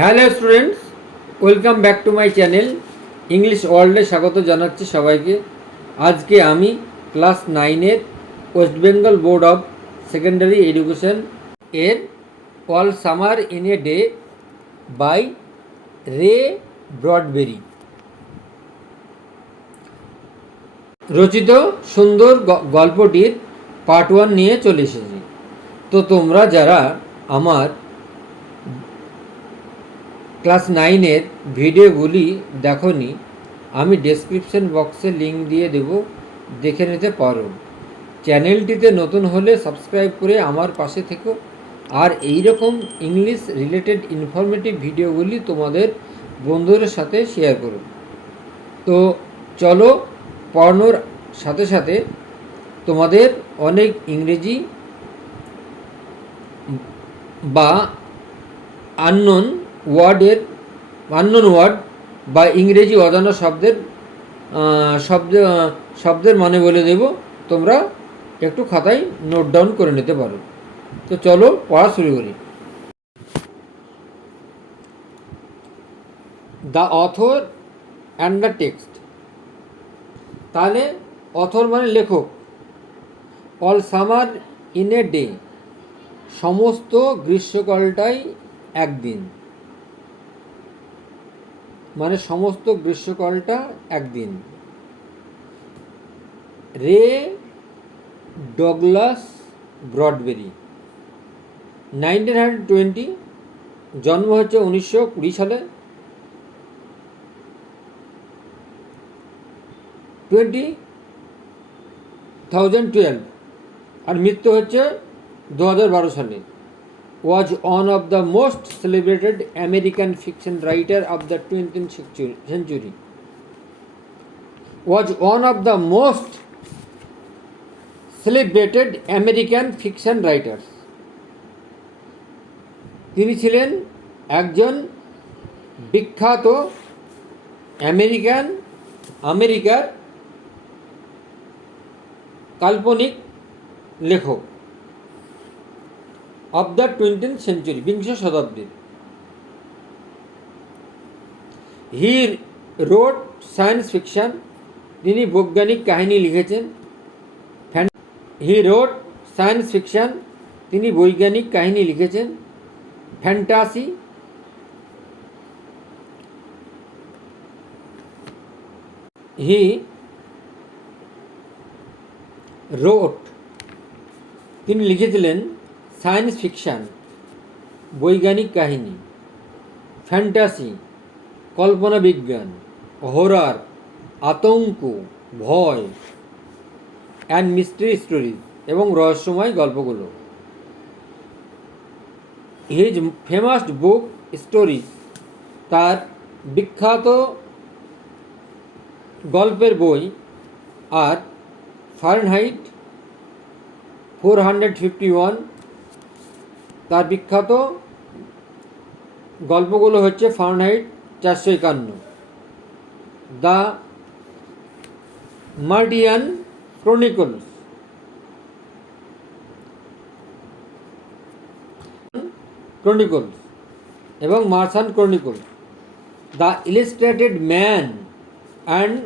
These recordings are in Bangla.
Hello students, welcome back to my channel English ওয়ার্ল্ডে স্বাগত জানাচ্ছি সবাইকে। আজকে আমি ক্লাস 9-এর West Bengal Board of Secondary Education এর All Summer in a Day by Ray Bradbury রচিত সুন্দর গল্পটির পার্ট 1 নিয়ে চলে এসেছি। তো তোমরা যারা আমার ক্লাস 9-এর ভিডিওগুলি দেখোনি, আমি ডেসক্রিপশন বক্সে লিঙ্ক দিয়ে দেব, দেখে নিতে পারো। চ্যানেলটিতে নতুন হলে সাবস্ক্রাইব করে আমার পাশে থেকো, আর এই রকম ইংলিশ রিলেটেড ইনফরমেটিভ ভিডিওগুলি তোমাদের বন্ধুদের সাথে শেয়ার করো। তো চলো, পড়ানোর সাথে সাথে তোমাদের অনেক ইংরেজি বা আননোন ওয়ার্ড বা ইংরেজি অজানা শব্দের মানে বলে দেব, তোমরা একটু খাতায় নোট ডাউন করে নিতে পারো। তো চলো পড়া শুরু করি। The author and the text. তাহলে অথর মানে লেখক, all Summer in a day, সমস্ত গ্রীষ্মকালটাই একদিন, মানে সমস্ত গ্রীষ্মকালটা একদিন। রে ডগলাস ব্রডবেরি, 1920, জন্ম হচ্ছে 1920 সালে, 2012, আর মৃত্যু হচ্ছে 2012 সালে। was one of the most celebrated American fiction writer of the 20th century. Was one of the most celebrated American fiction writers. তিনি ছিলেন একজন বিখ্যাত আমেরিকার কাল্পনিক লেখক অফ দ্য 20th century, বিংশ শতাব্দীর। হি রোড সায়েন্স ফিকশন, তিনি বৈজ্ঞানিক কাহিনী লিখেছেন। তিনি বৈজ্ঞানিক কাহিনী লিখেছেন। ফ্যান্টাসি, হি রোড, তিনি লিখেছিলেন সায়েন্স ফিকশন, বৈজ্ঞানিক কাহিনী। ফ্যান্টাসি, কল্পনা বিজ্ঞান। হরর, আতঙ্ক, ভয়। অ্যান্ড মিস্ট্রি স্টোরিজ, এবং রহস্যময় গল্পগুলো। হিজ ফেমাস বুক স্টোরিজ, তার বিখ্যাত গল্পের বই। আর ফারেনহাইট 451, তার বিখ্যাত গল্পগুলো হচ্ছে ফারেনহাইট 451, দ্য মার্টিয়ান ক্রনিকলস, এবং Martian chronicles, the illustrated man and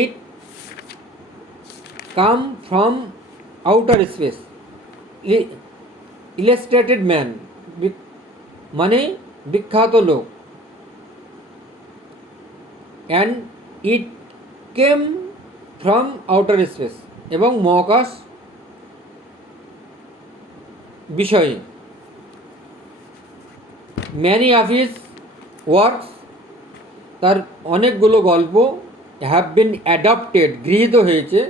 it come from outer space. Illustrated man মানে বিখ্যাত লোক, and it came from outer space, এবং মহাকাশ বিষয়ে। ম্যানি অফ হিজ ওয়ার্কস, তার অনেকগুলো গল্প হ্যাভ বিন অ্যাডাপ্টেড, গৃহীত হয়েছে,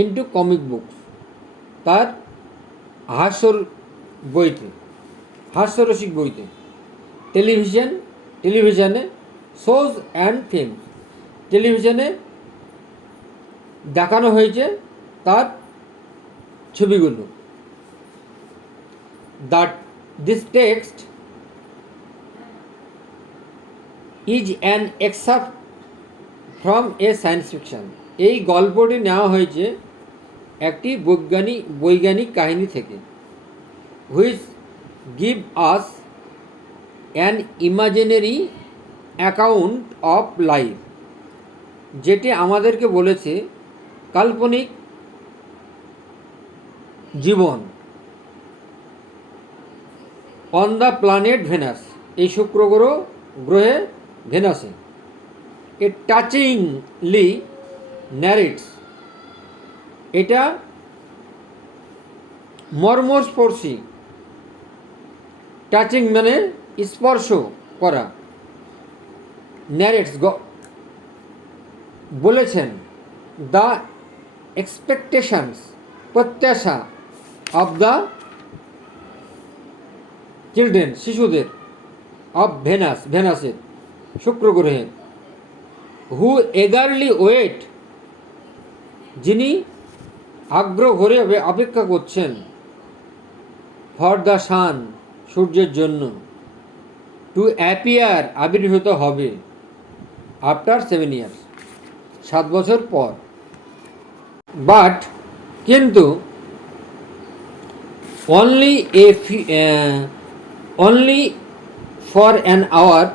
ইনটু কমিক বুকস, তার হাস্যরসিক বইতে। টেলিভিশনে শোজ অ্যান্ড ফিল্মস, টেলিভিশনে দেখানো হয়েছে তার ছবিগুলো। This text is an extract from a science fiction, এই গল্পটি নেওয়া হয়েছে একটি বৈজ্ঞানিক কাহিনী থেকে। Which give us an imaginary account of life, যেটি আমাদেরকে বলেছে কাল্পনিক জীবন। অন দ্য প্ল্যানেট ভেনাস, এই শুক্র গ্রহে ভেনাসে। এ টাচিংলি ন্যারেটস, এটা মর্মস্পর্শী, টাচিং মানে স্পর্শ করা, ন্যারেটস বলেছেন দ্য এক্সপেকটেশনস, প্রত্যাশা, অব দ্য চিলড্রেন, শিশুদের, অফ ভেনাস, ভেনাসের, শুক্র গ্রহের, হু এগারলি ওয়েট, যিনি আগ্রহ ভরে অপেক্ষা করছেন, ফর দ্য সান, সূর্যের জন্য, টু অ্যাপিয়ার, আবির্ভূত হবে, আফটার 7 years, 7 বছর পর। বাট, কিন্তু, অনলি ফর অ্যান আওয়ার,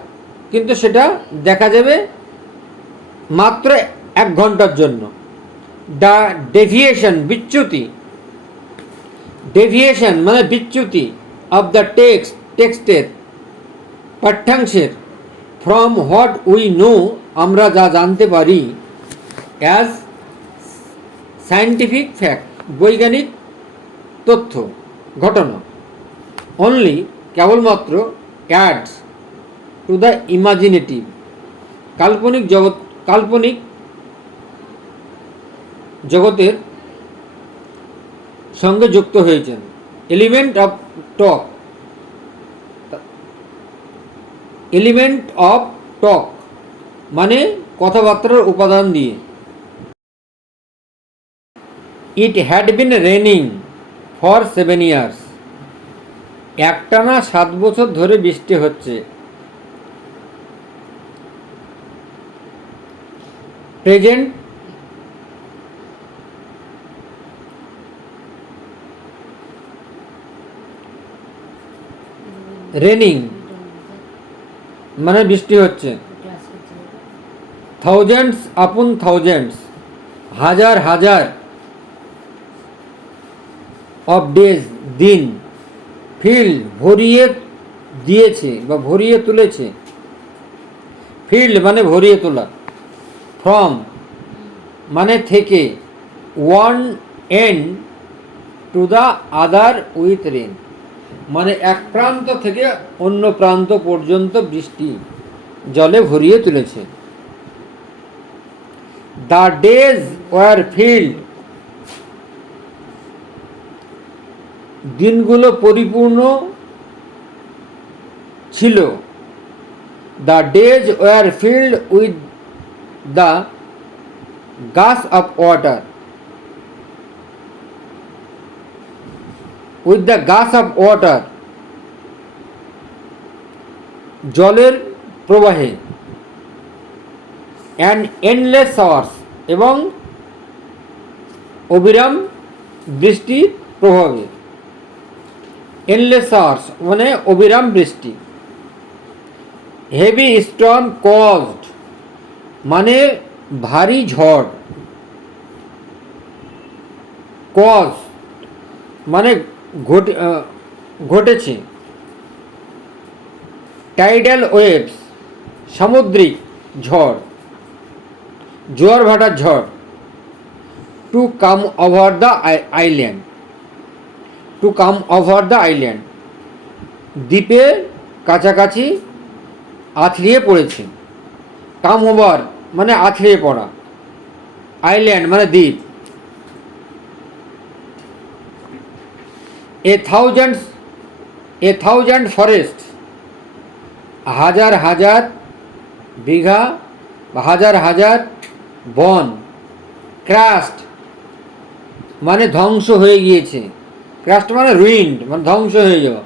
কিন্তু সেটা দেখা যাবে মাত্র 1 ঘন্টার জন্য। দ্য ডেভিয়েশন, বিচ্যুতি, ডেভিয়েশন মানে বিচ্যুতি, অফ দ্য টেক্সটের, পাঠ্যাংশের, ফ্রম হোয়াট উই নো, আমরা যা জানতে পারি, অ্যাজ সায়েন্টিফিক ফ্যাক্ট, বৈজ্ঞানিক তথ্য, ঘটনা, অনলি, কেবলমাত্র, অ্যাডস টু দ্য ইমাজিনেটিভ, কাল্পনিক জগতের সঙ্গে যুক্ত হয়েছেন। এলিমেন্ট অফ টক মানে কথাবার্তার উপাদান দিয়ে। It had been raining for 7 years, একটানা 7 বছর ধরে বৃষ্টি হচ্ছে। প্রেজেন্ট রেনিং মানে বৃষ্টি হচ্ছে। থাউজেন্ডস আপন থাউজেন্ডস, হাজার হাজার, অফ ডেজ, দিন, ফিল্ড ভরিয়ে দিয়েছে বা ভরিয়ে তুলেছে, ফিল্ড মানে ভরিয়ে তোলা, ফ্রম মানে থেকে, one end to the other with rain মানে এক প্রান্ত থেকে অন্য প্রান্ত পর্যন্ত বৃষ্টি জলে ভরিয়ে তুলেছে। দ্য ডেজ ওয়ার ফিল্ড, দিনগুলো পরিপূর্ণ ছিল। The days were filled with the gush of water, with the gush of water, জলের প্রবাহে, অ্যান্ড এন্ডলেস শাওয়ার্স, এবং অবিরাম বৃষ্টির প্রভাবে। এন্ডলেস শাওয়ার্স মানে অবিরাম বৃষ্টি। হেভি স্টর্ম কজড মানে ভারী ঝড়, কজ মানে ঘটেছে। টাইডাল ওয়েভস সামুদ্রিক ঝড়, জোয়ার ভাটার ঝড়। To come over the island, to come over the island দ্বীপের কাছাকাছি আছড়িয়ে পড়েছে। কাম ওভার মানে আছড়িয়ে পড়া, আইল্যান্ড মানে দ্বীপ। এ থাউজেন্ড ফরেস্ট, হাজার হাজার বিঘা বা হাজার হাজার বন। ক্রাস্ট মানে ধ্বংস হয়ে গিয়েছে, ক্রাস্ট মানে রুইন্ড মানে ধ্বংস হয়ে যাওয়া।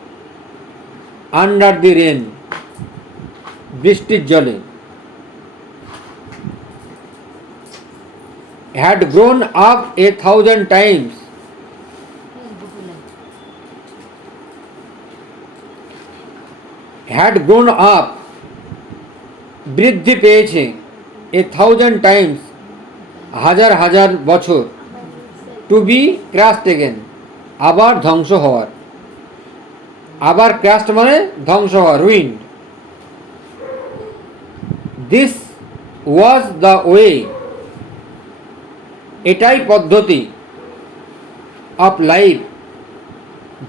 আন্ডার দি রেন বৃষ্টির জলে। Had grown up 1,000 times, had grown up, বৃদ্ধি পেয়েছে, 1,000 টাইমস, হাজার হাজার বছর, টু বি ক্রাস্ট এগেন, আবার ধ্বংস হওয়ার। আবার ক্রাস্ট মানে ধ্বংস হওয়া, ruined. This was the way, এটাই পদ্ধতি, অফ লাইফ,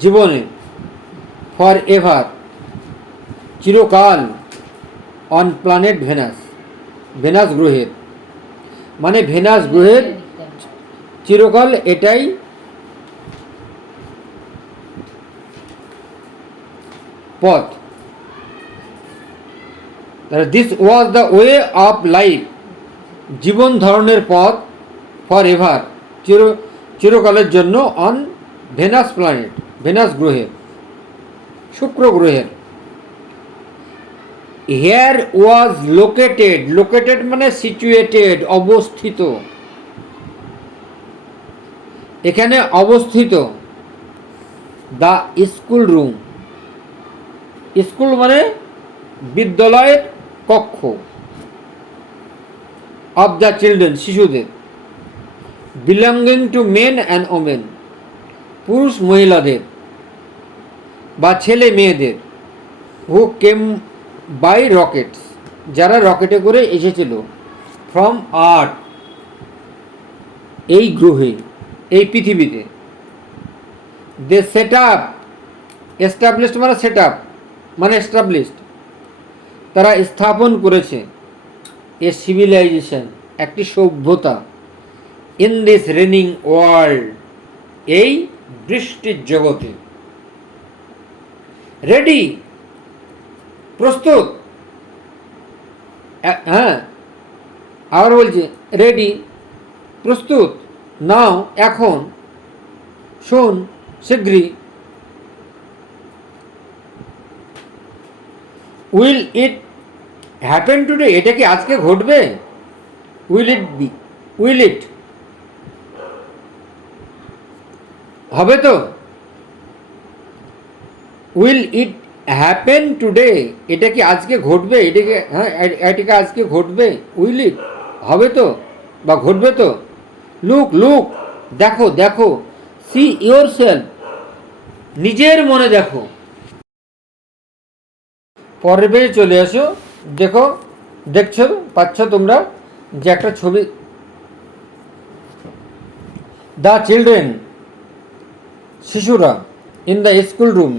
জীবনে, ফর এভার, চিরকাল, অন প্ল্যানেট ভেনাস, ভেনাস গ্রহের, মানে ভেনাস গ্রহের চিরকাল এটাই পথ। This was the way of life, জীবন ধারণের পথ, ফর এভার, চিরকালের জন্য, অন ভেনাস প্ল্যানেট, ভেনাস গ্রহের, শুক্র গ্রহের। হেয়ার ওয়াজ লোকেটেড, লোকেটেড মানে সিচুয়েটেড, অবস্থিত, এখানে অবস্থিত, দ্য স্কুল রুম, স্কুল মানে বিদ্যালয়ের কক্ষ, অফ দ্য চিলড্রেন, শিশুদের, belonging to men and women, পুরুষ মহিলাদের বা ছেলে মেয়েদের, হু কেম বাই রকেটস, যারা রকেটে করে এসেছিল, ফ্রম আর্থ, এই গ্রহে, এই পৃথিবীতে। দে সেট আপ, এস্টাবলিশড মানে সেট আপ মানে এস্টাবলিশড, তারা স্থাপন করেছে, এ সিভিলাইজেশন, একটি সভ্যতা, ইন দিস রেনিং ওয়ার্ল্ড, এই বৃষ্টির জগতে। রেডি, প্রস্তুত, হ্যাঁ আবার বলছে রেডি, প্রস্তুত, নাও, এখন, শোন, শীঘ্রই। উইল ইট হ্যাপেন টুডে, এটা কি আজকে ঘটবে? উইল ইট বি, উইল ইট হবে তো, উইল ইট হ্যাপেন টুডে, এটা কি আজকে ঘটবে, এটাকে, হ্যাঁ এটাকে আজকে ঘটবে, উইল ইট হবে তো বা ঘটবে তো। লুক লুক, দেখো দেখো, সি ইয়োর সেলফ, নিজের মনে দেখো। পরের পেজে চলে আসো, দেখো, দেখছো পাচ্ছ তোমরা যে একটা ছবি, দ্য চিলড্রেন, শিশুরা, ইন দ্য স্কুল রুম,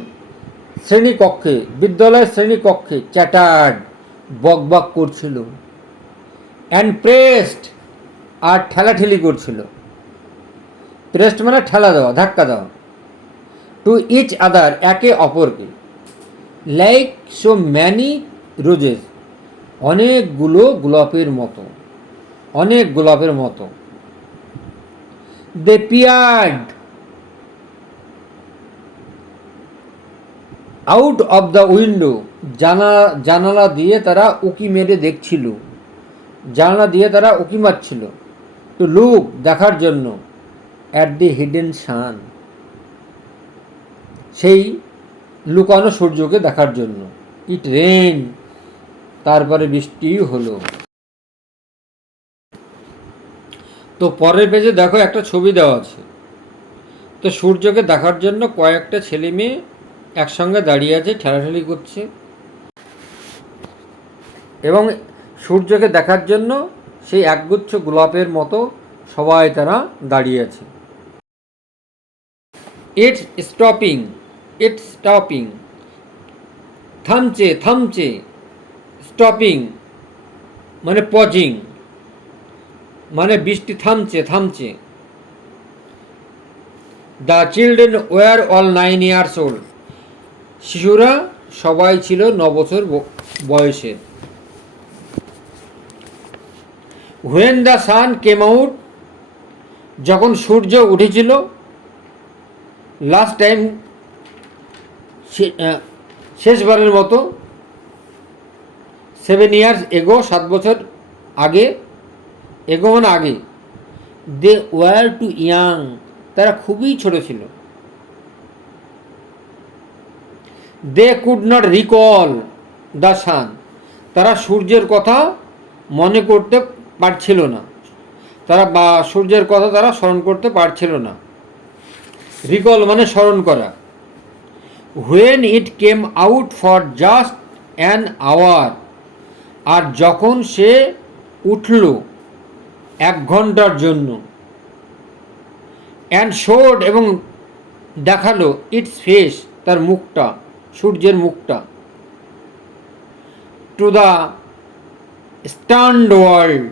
শ্রেণীকক্ষে, বিদ্যালয়ের শ্রেণীকক্ষে, চ্যাটার্ড, বকবক করছিল, অ্যান্ড প্রেসড, আর ঠেলাঠেলি করছিল, প্রেসড মানে ঠেলা দেওয়া, ধাক্কা দেওয়া, টু ইচ আদার, একে অপরকে, লাইক সো ম্যানি রোজেস, অনেকগুলো গোলাপের মতো, অনেক গোলাপের মতো। দে পিয়ার্ড আউট অফ দ্য উইন্ডো, জানালা দিয়ে তারা উকি মেরে দেখছিল, জানালা দিয়ে তারা উকি মারছিল, টু লুক, দেখার জন্য, অ্যাট দি হিডেন সান, সেই লুকানো সূর্যকে দেখার জন্য। ইট রেন, তারপরে বৃষ্টি হলো। তো পরের পেজে দেখো একটা ছবি দেওয়া আছে, তো সূর্যকে দেখার জন্য কয়েকটা ছেলে মেয়ে একসঙ্গে দাঁড়িয়ে আছে, ঠেলাঠেলি করছে, এবং সূর্যকে দেখার জন্য সেই একগুচ্ছ গোলাপের মতো সবাই তারা দাঁড়িয়ে আছে। ইটস স্টপিং, ইটস স্টপিং, থামছে থামছে, স্টপিং মানে পজিং, মানে বৃষ্টি থামছে থামছে। The children were all 9 years old, শিশুরা সবাই ছিল 9 বছর বয়সের। When the San came out, যখন সূর্য উঠেছিল, লাস্ট টাইম, শেষবারের মতো, 7 years এগো, 7 বছর আগে, এগো মানে আগে। দে ওয়ার টু ইয়াং, তারা খুবই ছোট ছিল। They could not recall, the sun, তারা সূর্যের কথা মনে করতে পারছিল না, বা সূর্যের কথা তারা স্মরণ করতে পারছিল না। রিকল মানে স্মরণ করা। When it came out for just an hour, আর যখন সে উঠল 1 ঘন্টার জন্য। অ্যান্ড শোড, এবং দেখালো, ইটস ফেস, তার মুখটা, সূর্যের মুখটা, টু দ্য স্টান্ড ওয়ার্ল্ড,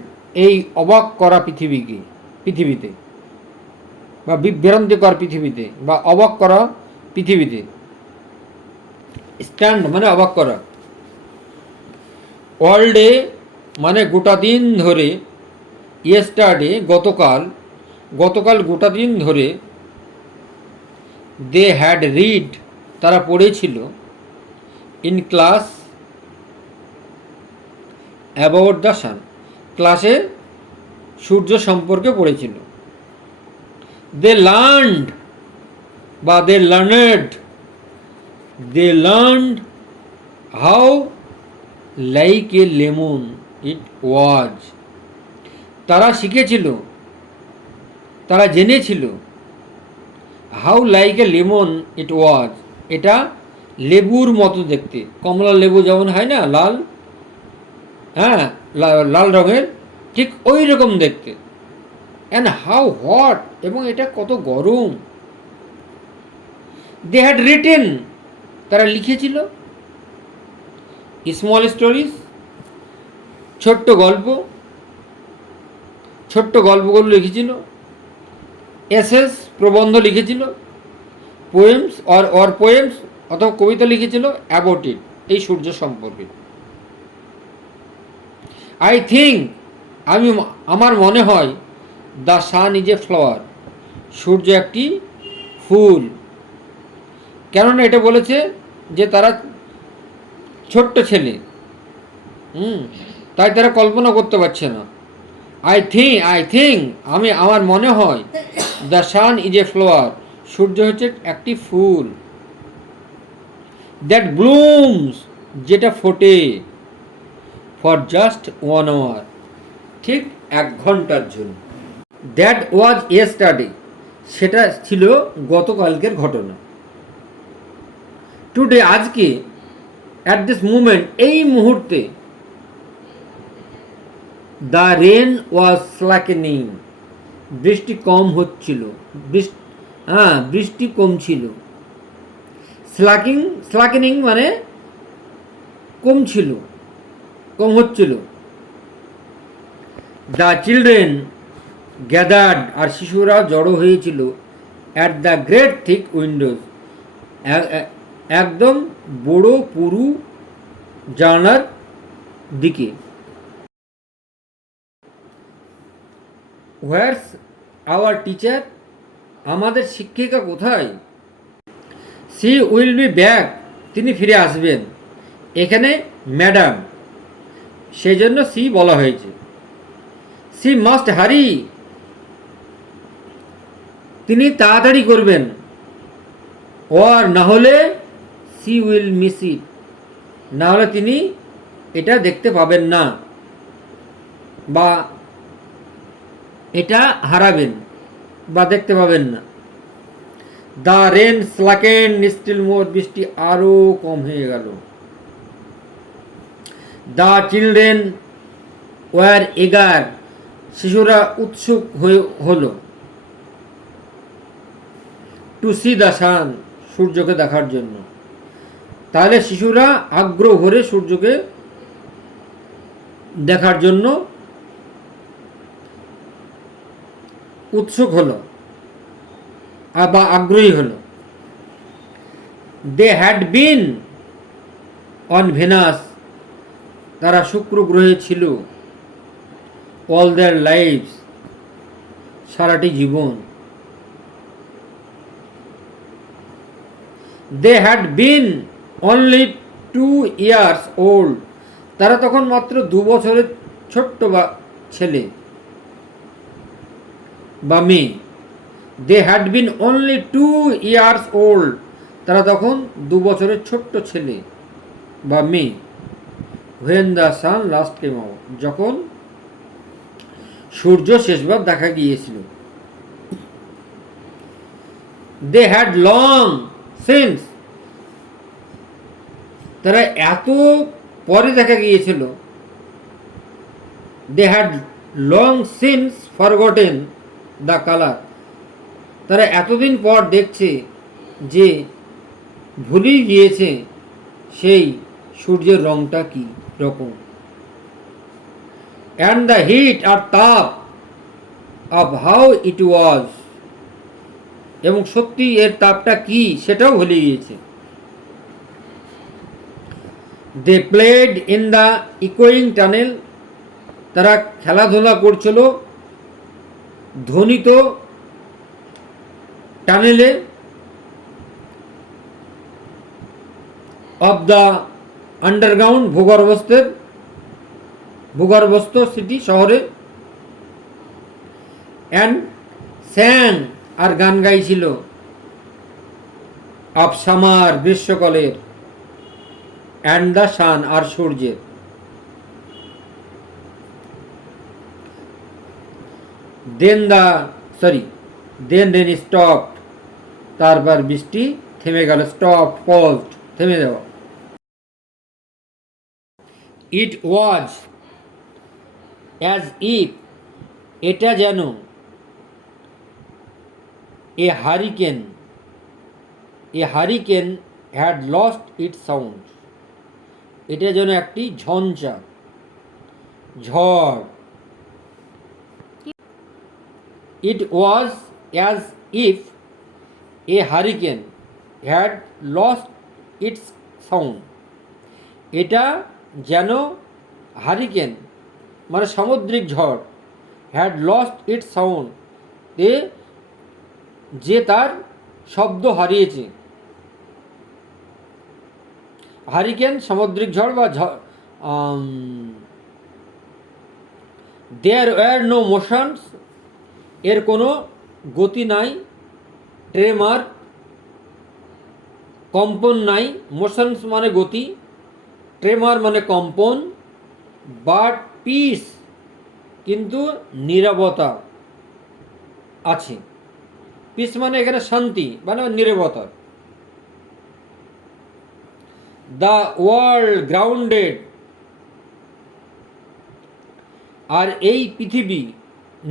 এই অবাক করা পৃথিবীতে, বা বিভ্রান্তিকর পৃথিবীতে, বা অবাক করা পৃথিবীতে। স্ট্যান্ড মানে অবাক করা, ওয়ার্ল্ডে মানে গোটা দিন ধরে, ইয়েস্টারডে গতকাল গোটা দিন ধরে, দে হ্যাড রিড, তারা পড়েছিল, in class about the sun, ক্লাসে সূর্য সম্পর্কে পড়েছিল। দে লার্নড, বা they learned how like a lemon it was, তারা শিখেছিল, তারা জেনেছিল, how like a lemon it was, এটা লেবুর মতো দেখতে, কমলা লেবু যেমন হয় না, লাল, হ্যাঁ, লাল রঙের, ঠিক ওই রকম দেখতে। অ্যান্ড হাউ হট, এবং এটা কত গরম। দে হ্যাড রিটেন, তারা লিখেছিল, স্মল স্টোরিজ, ছোট্ট গল্পগুলো লিখেছিল, এসেস, প্রবন্ধ লিখেছিল, পোয়েমস পোয়েমস অথবা কবিতা লিখেছিল, অ্যাবাউট ইট, এই সূর্য সম্পর্কে। আই থিঙ্ক, আমার মনে হয়, the sun is a flower, সূর্য একটি ফুল। কেননা এটা বলেছে যে তারা ছোট্ট ছেলে, তাই তারা কল্পনা করতে পারছে না। আই থিঙ্ক, আমার মনে হয়, the sun is a flower, সূর্য হচ্ছে একটি ফুল, দ্যাট ব্লুমস, যেটা ফোটে, ফর জাস্ট 1 hour, ঠিক 1 ঘন্টার জন্য। দ্যাট ওয়াজ ইয়েস্টারডে, সেটা ছিল গতকালকের ঘটনা। টুডে, আজকে, অ্যাট দিস মুমেন্ট, এই মুহূর্তে, দ্য রেন ওয়াজ স্ল্যাকেনিং, বৃষ্টি কম হচ্ছিল, বৃষ্টি কমছিল। স্ল্যাকেনিং মানে কম হচ্ছিল। দ্য চিলড্রেন গ্যাদার্ড, আর শিশুরা জড়ো হয়েছিল, at the great thick Windows, একদম বড় পুরু জানালার দিকে। হোয়ারস আওয়ার টিচার, আমাদের শিক্ষিকা কোথায়? সি উইল বি ব্যাক, তিনি ফিরে আসবেন। এখানে ম্যাডাম, সেই জন্য সি বলা হয়েছে। সি মাস্ট হারি, তিনি তাড়াতাড়ি করবেন। ওর না হলে সি উইল মিস ইট, না হলে তিনি এটা দেখতে পাবেন না, বা এটা হারাবেন, বা দেখতে পাবেন না। দ্য রেন স্ল্যাকেন্ড স্টিল মোর, বৃষ্টি আরো কম হয়ে গেল। দ্য চিলড্রেন ওয়ার এগার, শিশুরা উৎসুক হলো, টু সি দ্য সান, সূর্যকে দেখার জন্য। তাহলে শিশুরা আগ্রহ ভরে সূর্যকে দেখার জন্য উৎসুক হলো, বা আগ্রহী হলো। They had been on Venus, তারা শুক্র গ্রহে ছিল, অল দেয়ার লাইফস, সারাটি জীবন। They had been only 2 years old, তারা তখন মাত্র 2 বছরের ছোট্ট ছেলে বা মেয়ে। They had been only 2 years old, তারা তখন 2 বছরের ছোট্ট ছেলে বা মেয়ে। When the sun last came out, যখন সূর্য শেষবার দেখা গিয়েছিল। দে হ্যাড লং সিন্স, তারা এত পরে দেখা গিয়েছিল। They had long since forgotten the colour, তারা এতদিন পর দেখছে যে ভুলেই গিয়েছে সেই সূর্যের রংটা কি রকম। অ্যান্ড দ্য হিট আর তাপ অফ হাউ ইট ওয়াজ, এবং সত্যি এর তাপটা কি সেটাও ভুলে গিয়েছে। দে প্লেড ইন দ্য ইকোয়িং টানেল, তারা খেলাধুলা করছিল ধ্বনিত টানেলে। অফ দ্য আন্ডারগ্রাউন্ড, ভূগর্ভস্থ সিটি, শহরে। অ্যান্ড স্যাং, আর গান গাইছিল। অফ সামার, গ্রীষ্মকালের। অ্যান্ড দ্য সান, আর সূর্যের। দেন রেন স্টপ, তারপর বৃষ্টি থেমে গেল। স্টপ, পজড, থেমে যাওয়া। ইট ওয়াজ অ্যাজ ইফ, এটা যেন। A hurricane had lost its sound, এটা যেন একটি ঝঞ্ঝা, ঝড়। It was as if a hurricane had lost its sound, এটা যেন হারিকেন মানে সামুদ্রিক ঝড়, হ্যাড লস্ট ইটস সাউন্ড, যে তার শব্দ হারিয়েছে। হারিকেন সামুদ্রিক ঝড় বা দেয়ার ওয়ার নো মোশনস, এর কোনো গতি নাই। ট্রেমার, কম্পন নাই। মোশনস মানে গতি, ট্রেমার মানে কম্পন। বাট পিস, কিন্তু নীরবতা আছে। পিস মানে এখানে শান্তি মানে নীরবতা। দ্য ওয়ার্ল্ড গ্রাউন্ডেড, আর এই পৃথিবী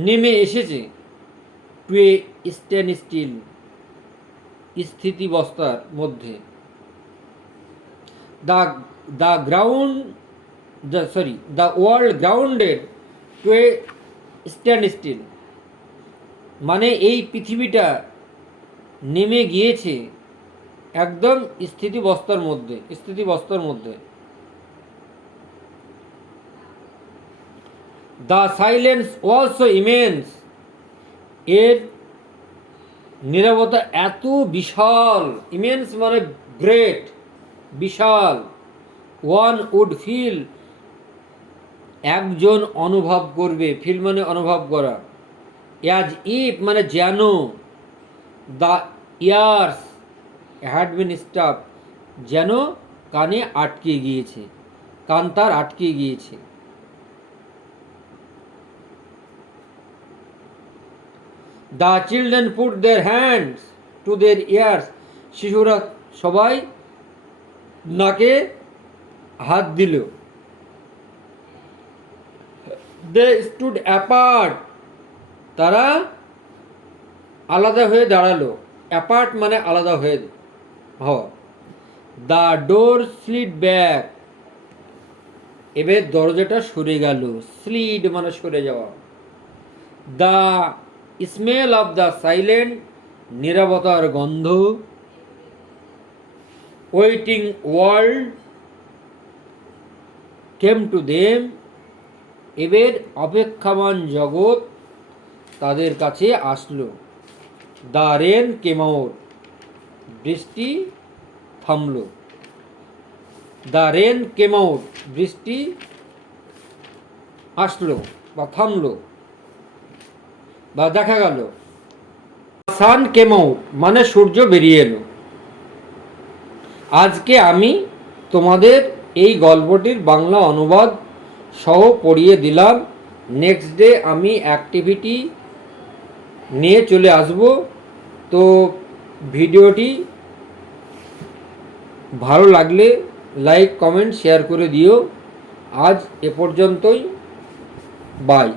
নেমে এসেছে। টু এ স্ট্যান্ড স্টিল, স্থিতিবস্থার মধ্যে। The world grounded to a standstill, মানে এই পৃথিবীটা নেমে গিয়েছে একদম স্থিতিবস্থার মধ্যে। দ্য সাইলেন্স অলসো ইমেন্স, এর নীরবতা এত বিশাল। ইমেন্স মানে গ্রেট, বিশাল। ওয়ান উড ফিল, একজন অনুভব করবে। ফিল মানে অনুভব করা। অ্যাজ ইফ মানে যেন। The years had been step, যেন কানে আটকে গিয়েছে, কান তার আটকে গিয়েছে। The children put their hands to their years, শিশুরা সবাই নাকে হাত দিল। দে স্টুড অ্যাপার্ট, তারা আলাদা হয়ে দাঁড়ালো। অ্যাপার্ট মানে আলাদা হয়ে হওয়া। দ্য ডোর স্লিড ব্যাক, এবার দরজাটা সরে গেল। স্লিড মানে সরে যাওয়া। The smell of the silent, নীরবতার গন্ধ। Waiting world came to them, এবার অপেক্ষামান জগৎ তাদের কাছে আসলো। দ্য রেন কেম আউট, বৃষ্টি থামলো। দ্য রেন কেম আউট, বৃষ্টি আসলো বা থামলো বা দেখা গেল। সান কেম আউট মানে সূর্য বেরিয়ে এলো। আজকে আমি তোমাদের এই গল্পটির বাংলা অনুবাদ সহ পড়িয়ে দিলাম। নেক্সট ডে আমি অ্যাক্টিভিটি নিয়ে চলে আসব। তো ভিডিওটি ভালো লাগলে লাইক কমেন্ট শেয়ার করে দিও। আজ এ পর্যন্তই, বাই।